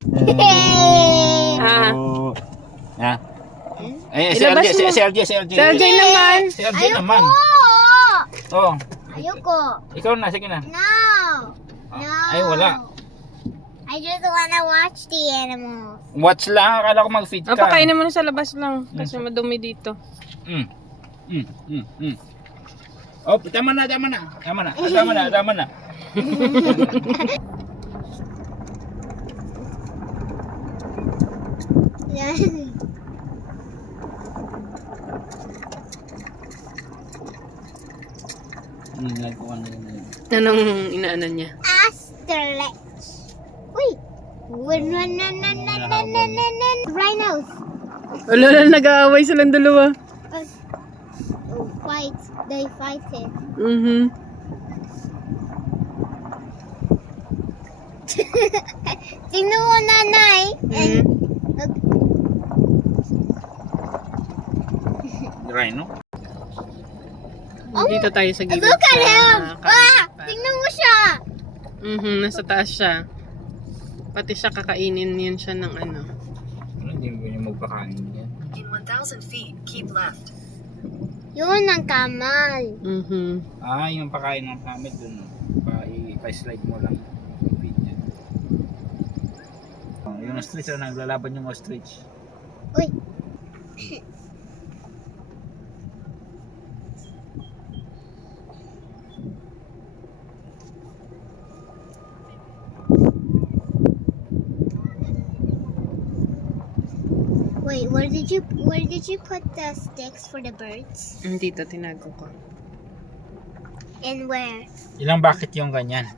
Ah. Ha? Eh, si Ilabas RJ, mo. si RJ. Si RJ naman. Si RJ naman. Oh, Ayoko. ikaw na, sige na. No. No. Ay, wala. I just wanna watch the animals. Watch lang, akala ko mag-feed ka. Pakainin mo na sa labas lang. Kasi madumi dito. Oh, tama na. Nagkuha na yun. Anong inaanan niya? Asterix. Wait. Rhinos. Wala na, nag-aaway silang dalawa. Oh, fight. They fighted. Tingnan mo, nanay. Rhino? Dito tayo sa gilid. Look at sa him! carpet. Tingnan mo siya. Nasa taas siya. Pati siya kakainin yan siya ng ano. Hindi mo yung magpakain yan. In 1,000 feet, keep left. Yun ang kamal. Ah, yung pakain ng kamit dun. Pa-slide mo lang. Feed niya. Oh, yung ostrich, naglalaban yung ostrich. Uy. Wait, where did you put the sticks for the birds? Dito, tinago ko. And where? Ilang bakit yung ganyan?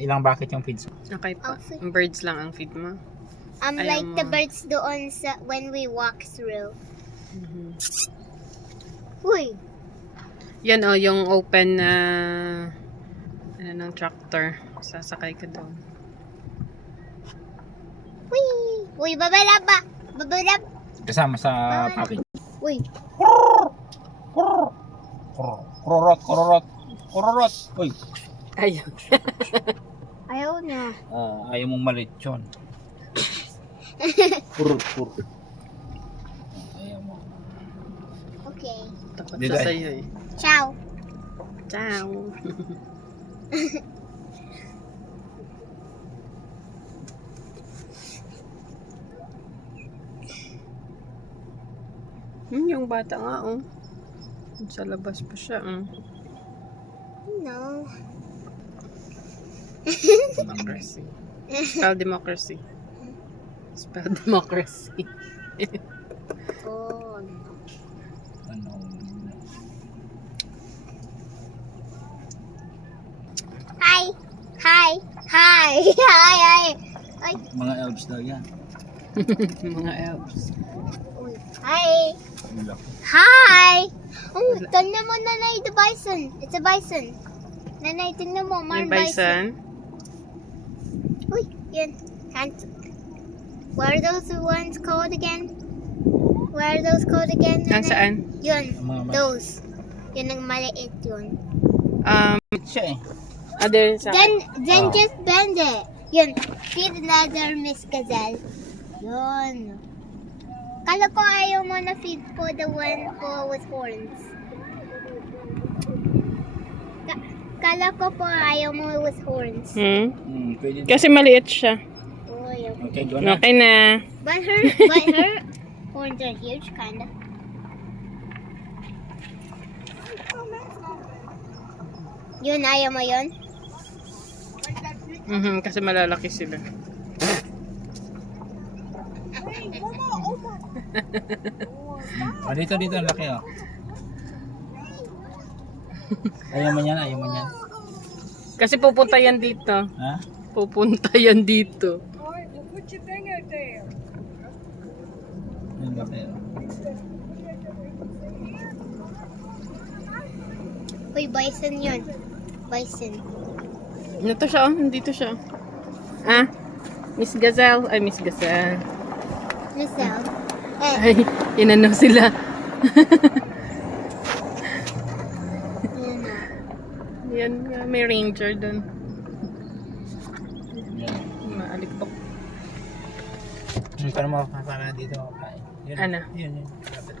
Ilang bakit yung feeds mo? Okay pa. Okay. Birds lang ang feed mo. Ayaw Like the mo. birds doon sa when we walk through. Uy. Yan yung open na ng tractor. Sasakay ka doon. Uy, babalab. Kasama sa package. Uy. Kurorot. Uy. Ayaw. Ayaw na. Ayaw mong malitsyon. Kurot. Ayaw mo. Okay. Takot Dito siya ay. sa'yo eh. Ciao. Ciao. Yung bata nga sa labas pa siya No. Democracy. Spell democracy. Spell democracy. Oh. Ano? Hi. Ay. Mga elves daw yan. Mga elves. Uy. Hi. Ulak. Hi. Oh, tingnan mo, nanay, the bison. It's a bison. Nanay, tingnan mo, May man bison. bison. Uy, yun. Can't. What are those ones called again? What are those called again? Ang nanay? saan? Yun. Mga Those. Yun ang maliit yun. Siya eh. Other sa Then just bend it. Yun. Feed another Miss Gazelle. Yun. Kala ko ayaw mo na feed po the one po with horns. Kala ko po ayaw mo with horns. Pwede. Kasi maliit siya. Oh, yeah. Okay, go na. Okay na. But her horns are huge, kinda. Yun, ayaw mo yun? Kasi malalaki sila. Dito ang laki oh. Ayaw mo yan. Kasi pupunta yan dito. Ha? Pupunta yan dito. Yung laki oh. Uy, bison yun. Bison. Ito siya nandito siya. Miss Gazelle. Ay, Miss Gazelle. Michelle. Ay, inano sila. Yan, may ranger doon. Yan. Maalikpok. Para makapala dito makain. Yun, Ano? Yun. Dapat